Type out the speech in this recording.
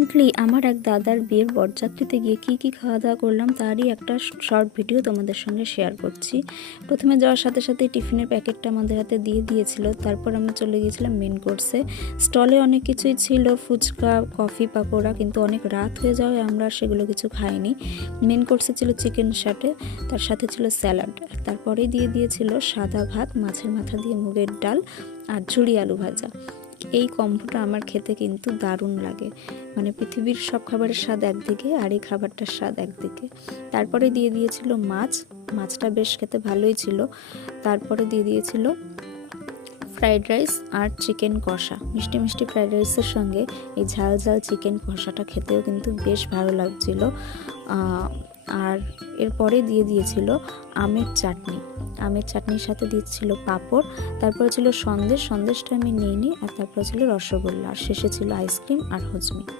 Recently আমার এক দাদার বিয়ের বরযাত্রীতে গিয়ে কী খাওয়া দাওয়া করলাম তারই একটা শর্ট ভিডিও তোমাদের সঙ্গে শেয়ার করছি। প্রথমে যাওয়ার সাথে সাথে টিফিনের প্যাকেটটা আমাদের হাতে দিয়ে দিয়েছিল, তারপর আমরা চলে গিয়েছিলাম মেন কোর্সে। স্টলে অনেক কিছুই ছিল, ফুচকা, কফি, পাকোড়া, কিন্তু অনেক রাত হয়ে যাওয়ায় আমরা সেগুলো কিছু খাইনি। মেন কোর্সে ছিল চিকেন সাটে, তার সাথে ছিল স্যালাড, তারপরে দিয়ে দিয়েছিল সাদা ভাত, মাছের মাথা দিয়ে মুগের ডাল আর ঝুরি আলু ভাজা। এই কম্বোটা আমার খেতে কিন্তু দারুণ লাগে, মানে পৃথিবীর সব খাবারের স্বাদ একদিকে আর এই খাবারটার স্বাদ একদিকে। তারপরে দিয়ে দিয়েছিল মাছটা বেশ খেতে ভালোই ছিল। তারপরে দিয়ে দিয়েছিল ফ্রাইড রাইস আর চিকেন কষা। মিষ্টি মিষ্টি ফ্রাইড রাইসের সঙ্গে এই ঝাল ঝাল চিকেন কষাটা খেতেও কিন্তু বেশ ভালো লাগছিল। আর এরপরে দিয়ে দিয়েছিল আমের চাটনির সাথে দিচ্ছিল পাঁপড়, তারপরে ছিল সন্দেশটা আমি নিইনি, আর তারপরে ছিল রসগোল্লা, আর শেষে ছিল আইসক্রিম আর হজমি।